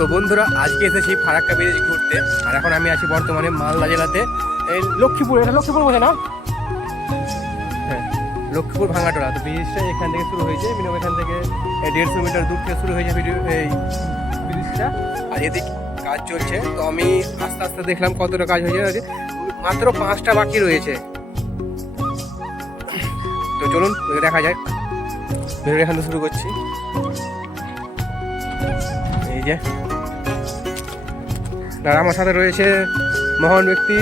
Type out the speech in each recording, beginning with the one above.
তো বন্ধুরা আজকে এসেছি ফারাক্কা ব্রিজ ঘুরতে। আর এখন আমি আছি বর্তমানে মালদা জেলাতে, এই লক্ষ্মীপুর, এটা লক্ষ্মীপুর বোঝে না? হ্যাঁ, লক্ষ্মীপুর ভাঙাটোলা। তো ব্রিজটা এখান থেকে শুরু হয়েছে, মিনিমাম এখান থেকে 150 মিটার দূর থেকে শুরু হয়েছে এই ব্রিজটা। আর এদিক কাজ চলছে। তো আমি আস্তে আস্তে দেখলাম কতটা কাজ হয়েছে, মাত্র 5টা বাকি রয়েছে। তো চলুন দেখা যাক, ভিডিও এখান থেকে শুরু করছি। এই যে আর আমার সাথে রয়েছে মহান ব্যক্তি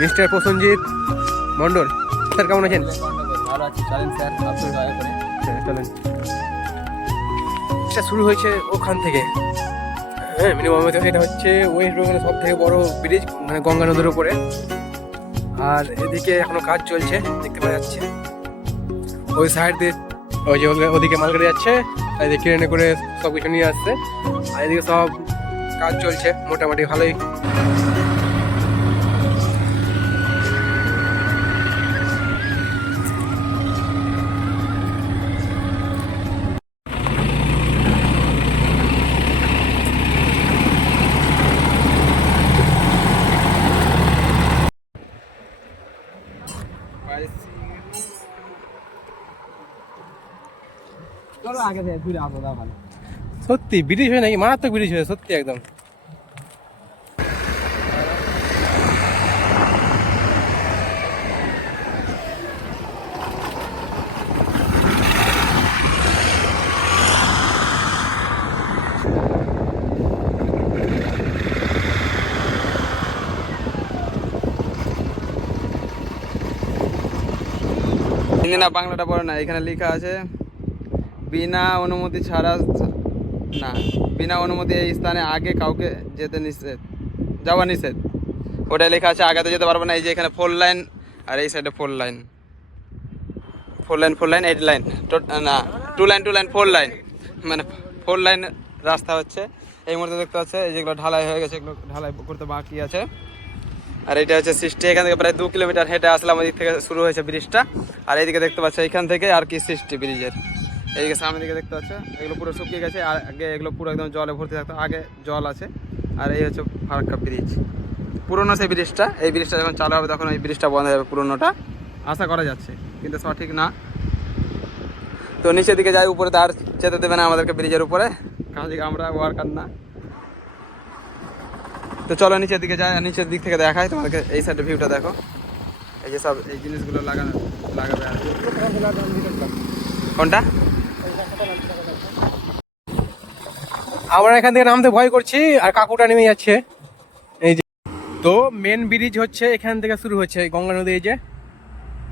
মিস্টার প্রসেনজিৎ মন্ডল। স্যার কেমন আছেন? ভালো আছি, চলেন স্যার, আপনি দয়া করে। হ্যাঁ চলেন। এটা শুরু হয়েছে ওখান থেকে, হ্যাঁ মিনিমাম এটা হচ্ছে ওয়েস্ট বেঙ্গলের সব থেকে বড় ব্রিজ, মানে গঙ্গা নদীর উপরে। আর এদিকে এখনো কাজ চলছে, দেখতে পাওয়া যাচ্ছে। ওই সাইড দিয়ে ওই যে ওদিকে মালগাড়ি যাচ্ছে, আর এদিকে ট্রেনে করে সব কিছু নিয়ে আসছে। আর এদিকে সব কাজ চলছে মোটামুটি ভালোই। সত্যি ব্রিজ হয় নাকি? মারাত্মক ব্রিজ হয় সত্যি একদম। হিন্দি না বাংলাটা পড়ে না, এখানে লেখা আছে বিনা অনুমতি ছাড়া না, বিনা অনুমতি এই স্থানে আগে কাউকে যেতে নিষেধ, যাওয়া নিষেধ। ওটাই লেখা আছে, আগাতে যেতে পারবো না। এই যে এখানে 4 লাইন, আর এই সাইডে 4 লাইন, 8 লাইন, না 2 লাইন 4 লাইন, মানে 4 লাইন রাস্তা হচ্ছে এই মুহূর্তে দেখতে পাচ্ছে। এই যেগুলো ঢালাই হয়ে গেছে, এগুলো ঢালাই করতে বাকি আছে। আর এটা হচ্ছে সৃষ্টি, এখান থেকে প্রায় 2 কিলোমিটার হেঁটে আসলাম, ওই দিক থেকে শুরু হয়েছে ব্রিজটা। আর এইদিকে দেখতে পাচ্ছে এখান থেকে আর কি সৃষ্টি ব্রিজের। এইদিকে সামনের দিকে দেখতে পাচ্ছে এগুলো পুরো শুকিয়ে গেছে, আর আগে এগুলো পুরো একদম জলে ভর্তি থাকতো, আগে জল আছে। আর এই হচ্ছে ফারাক্কা ব্রিজ, পুরোনো সেই ব্রিজটা। এই ব্রিজটা যখন চালু হবে তখন এই ব্রিজটা বন্ধ হয়ে যাবে, পুরোনোটা আশা করা যাচ্ছে, কিন্তু সঠিক না। তো নিচের দিকে যাই, উপরে তো আর যেতে দেবে না আমাদেরকে ব্রিজের উপরে, কারণ আমরা ওয়ার্কার না। তো চলো নিচের দিকে যাই, নিচের দিক থেকে দেখাই তোমাদেরকে। এই সাইডের ভিউটা দেখো, এই যে সব এই জিনিসগুলো লাগাবে আর কোনটা। আমরা এখান থেকে নামতে ভয় করছি, আর কাকুটা নেমে যাচ্ছে। এই যে তো মেন ব্রিজ হচ্ছে এখান থেকে শুরু হচ্ছে গঙ্গা নদী, এই যে।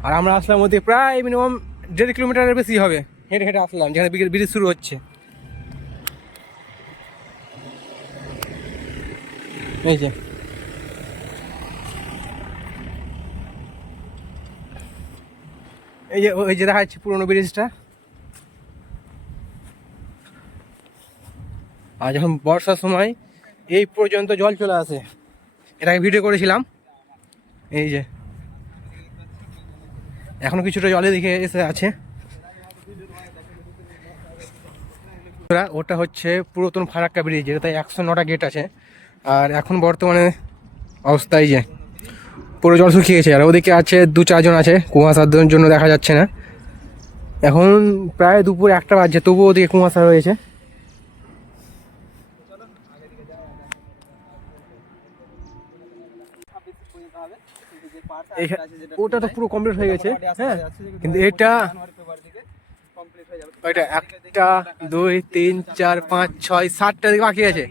আর আমরা আসলাম ওদিকে প্রায় মিনিমাম 1.5 কিলোমিটারের বেশি হবে, হেঁটে হেঁটে আসলাম যেখানে ব্রিজ শুরু হচ্ছে। এই যে ওই যে দেখা যাচ্ছে পুরোনো ব্রিজটা। আর যখন বর্ষার সময় এই পর্যন্ত জল চলে আসে, এটাকে ভিডিও করেছিলাম। এই যে এখনো কিছুটা জলে দিকে এসে আছে। ওটা হচ্ছে পুরাতন ফারাক্কা ব্রিজ, এটাতে 109টা গেট আছে। আর এখন বর্তমানে অবস্থায় যে পুরো জল শুকিয়ে গেছে। আর ওদিকে আছে 2-4 জন আছে, কুয়াশার জন্য দেখা যাচ্ছে না। এখন প্রায় দুপুর 1টা বাজছে, তবুও ওদিকে কুয়াশা রয়েছে। ওটা তো পুরো কমপ্লিট হয়ে গেছে, হ্যাঁ, কিন্তু এটা 1, 2, 3, 4, 5, 6, 7টা দিকে বাকি আছে।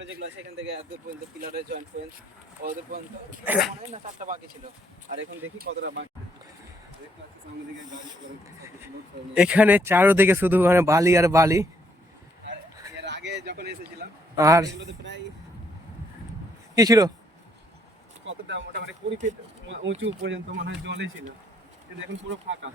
এখানে চারোদিকে শুধু মানে বালি আর বালি। আর কি ছিল, কতটা মোটামুটি 20 ফিট উঁচু পর্যন্ত মনে হয় জলে ছিল, কিন্তু এখন পুরো ফাঁকা।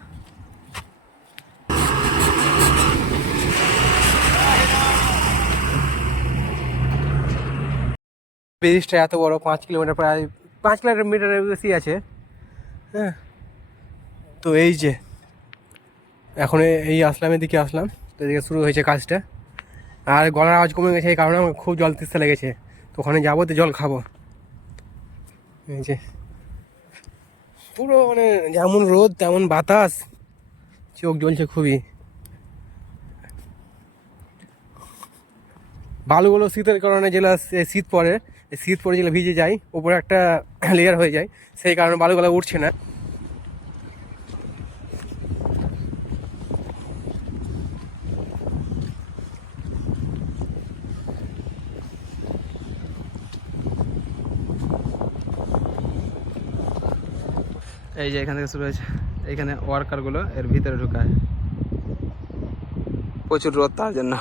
ব্রিজটা এত বড়, 5 কিলোমিটার, প্রায় 5 কিলোমিটারের বেশি আছে, হ্যাঁ। তো এই যে এখন এই আসলাম, এদিকে আসলাম, তো এদিকে শুরু হয়েছে কাজটা। আর গলার আওয়াজ কমে গেছে, এই কারণে আমার খুব জল তেষ্টা লেগেছে। তো ওখানে যাবো, তো জল খাবো। এই যে পুরো মানে যেমন রোদ তেমন বাতাস, চোখ জ্বলছে খুবই। বালুগুলো শীতের কারণে যেগুলো শীত পড়ে, শীত পড়ে যেগুলো ভিজে যায়, উপরে একটা লেয়ার হয়ে যায়, সেই কারণে বালুগুলো উঠছে না। এই যে এখান থেকে শুরু হয়েছে, এইখানে ওয়ার্কারগুলো এর ভিতরে ঢুকায়, প্রচুর রোদ তার জন্য।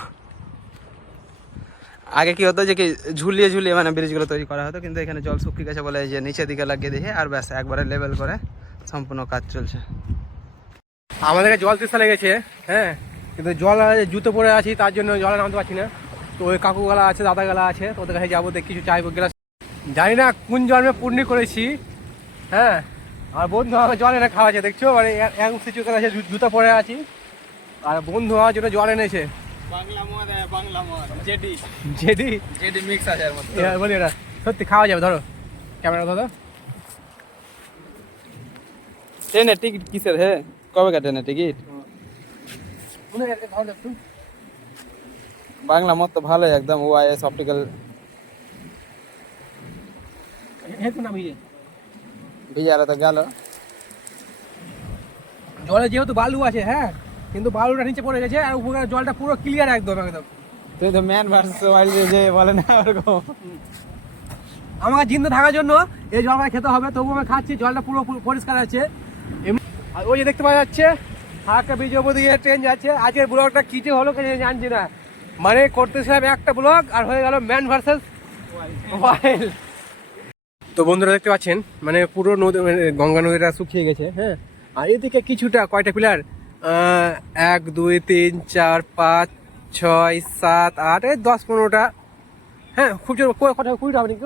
আগে কি হতো যে কি ঝুলিয়ে ঝুলিয়ে মানে ব্রিজগুলো তৈরি করা হতো, কিন্তু এখানে জল শুকিয়ে গেছে বলে এই যে নিচের দিকে লাগিয়ে দিয়ে আর ব্যাস একবারে লেভেল করে সম্পূর্ণ কাজ চলছে। আমাদেরকে জল তেষ্টা লেগেছে, হ্যাঁ, কিন্তু জল জুতো পরে আছি, তার জন্য জলে নামতে পারছি না। তো ওই কাকুগুলা আছে, দাদাগুলা আছে, তো ওদের কাছে যাবো, দেখ কিছু চাইবো গ্লাস। জানি না কোন জন্মে পূর্ণি করেছি, হ্যাঁ। আর বন্ধু আমাকে জল এনে খাওয়াছে, দেখছো, মানে এক সিচুয়েশন আছে, জুতো পরে আছি, আর বন্ধু আমার জন্য জল এনেছে। বাংলা মদ জেডি জেডি জেডি মিক্স আছে এর মধ্যে। বলি এটা সত্যি খাওয়া যাবে, ধরো ক্যামেরা ধরো। ট্রেনের টিকিট কিসের হে, কবে ট্রেনের টিকিট? বাংলা মত তো ভালোই একদম, ওআইএস অপটিক্যাল। ভিজারে তো গেল জলে, যেহেতু বালু আছে, হ্যাঁ, কিন্তু বালুটা নিচে পড়ে গেছে, আর উপরে জলটা পুরো ক্লিয়ার একদম একদম। তুই তো ম্যান ভার্সেস ওয়াইল্ড যে বলে না ওরকম। আমাকে জিন্দা থাকার জন্য এই জল আমাকে খেতে হবে, তবু আমি খাচ্ছি, জলটা পুরো পরিষ্কার আছে। আর ওই যে দেখতে পাওয়া যাচ্ছে ফারাক্কা ব্রিজের উপর দিয়ে ট্রেন যাচ্ছে। আজকের ব্লগটা কি যে হলো জানছি না, মানে করতেছিলাম একটা ব্লগ আর হয়ে গেল ম্যান ভার্সেস ওয়াইল্ড। তো বন্ধুরা দেখতে পাচ্ছেন, মানে পুরো নদী, গঙ্গা নদীটা শুকিয়ে গেছে, হ্যাঁ। আর এদিকে কিছুটা কয়টা পিলার, 1 2 3 4 5 6 7 8 10-15টা, হ্যাঁ, খুব জোর কথা 20টা হবে নাকি,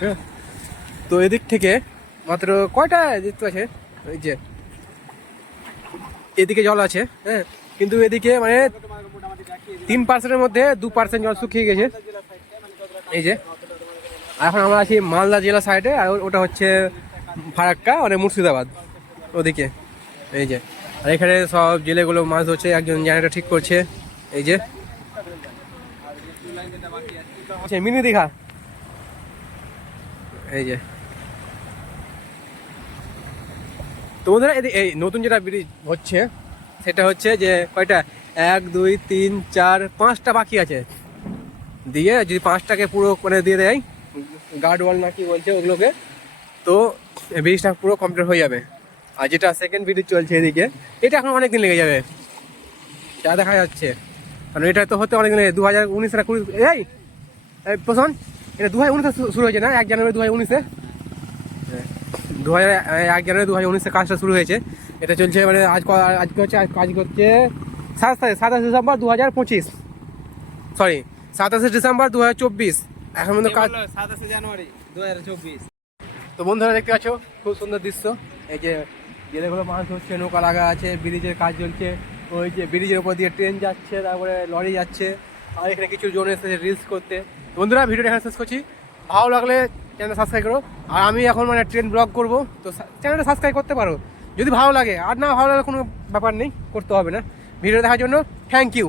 হ্যাঁ। তো এদিক থেকে মাত্র কয়টা দেখতে আছে, ওই যে এদিকে জল আছে, হ্যাঁ, কিন্তু এদিকে মানে 3%-এর মধ্যে 2% জল শুকিয়ে গেছে। এই যে এখন আমরা আছি মালদা জেলা সাইডে, আর ওটা হচ্ছে ফারাক্কা, মানে মুর্শিদাবাদ ওদিকে। এই যে আর এখানে সব জেলেগুলো মাছ ধরছে, একজন জেনারেটর ঠিক করছে। এই যে মিনি দীঘা, এই যে। তো বন্ধুরা এই নতুন যেটা ব্রিজ হচ্ছে, সেটা হচ্ছে যে কয়টা, 1 2 3 4 5টা বাকি আছে, দিয়ে যদি 5টাকে পুরো মানে দিয়ে দেয় গার্ড ওয়াল না কি বলছে ওগুলোকে, তো ব্রিজটা পুরো কমপ্লিট হয়ে যাবে। আর যেটা সেকেন্ড ব্রিজ চলছে এদিকে, এটা এখন অনেক দিন লেগে যাবে যা দেখা যাচ্ছে, কারণ এটা তো হতে অনেক দিন, 2019 না 20, এই প্রশান, এটা 2019 শুরু হয়েছে না, 1 জানুয়ারি 2019-এ, 1 জানুয়ারি 2019-এ কাজটা শুরু হয়েছে। এটা চলছে মানে আজকে হচ্ছে, কাজ করছে 27 ডিসেম্বর 2025, সরি 27 ডিসেম্বর 2024, এখন মধ্যে কাজ 27 জানুয়ারি 2024। তো বন্ধুরা দেখতে পাচ্ছ খুব সুন্দর দৃশ্য, এই যে জেলেগুলো মাছ ধরছে, নৌকা লাগা আছে, ব্রিজের কাজ চলছে, ওই যে ব্রিজের উপর দিয়ে ট্রেন যাচ্ছে, তারপরে লরি যাচ্ছে, আর এখানে কিছু জন এসেছে রিলস করতে। বন্ধুরা ভিডিওটা এখানে শেষ করছি, ভালো লাগলে চ্যানেলটা সাবস্ক্রাইব করো। আর আমি এখন মানে ট্রেন ব্লগ করবো, তো চ্যানেলটা সাবস্ক্রাইব করতে পারো যদি ভালো লাগে, আর না ভালো লাগলে কোনো ব্যাপার নেই, করতে হবে না। ভিডিও দেখার জন্য থ্যাংক ইউ।